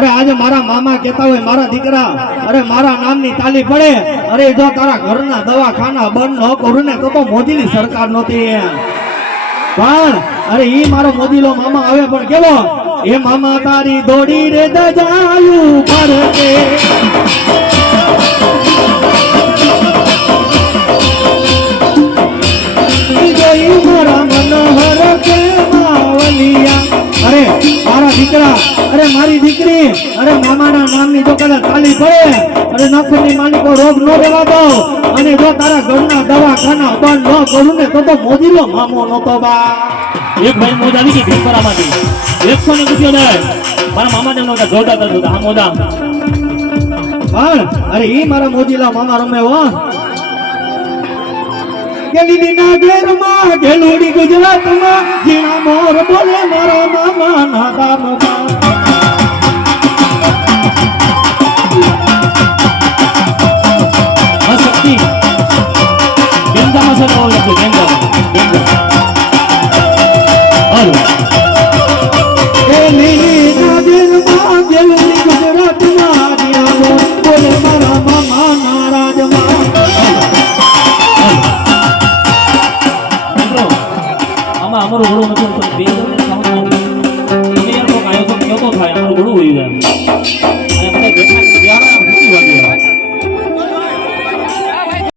અરે આજે મારા મામા કહેતા હોય, મારા દીકરા, અરે મારા નામની તાલી પડે. અરે જો તારા ઘરના દવાખાના બંધ ન કરું ને તો તો મોદીની સરકાર નહોતી પણ, અરે ઈ મારો મોદીલો મામા આવે પણ કેવો? એ મામા તારી દોડી રે દજાયું પર દીકરા અરે મારી દીકરી અરે મામાના નામની જો કદાચ તાલી પડે. અરે નખની માલિકો રોગ ન દેવા દો. અને જો તારા ઘરના દવાખાના બંધ ન કરું ને તો તો મોદીનો મામો નતો બા. એક ભાઈ મોજ ગઈ ભીમપરામાંથી એકસો ને રૂપિયો દે. મારા મામા ને નહોતા જોરદાર કરતું હા મોદા પણ અરે ઈ મારા મોદીલા મામા રમે હો. ગેલીના ઘેરમાં ગેલુડી ગુજરાતમાં જીણા મોર બોલે મારા મામા ના નો એ લીલી ના દિલ આમાં અમારું ઘોડું નથી બે કેવો થાય, અમારું ઘોડું હોય જાય.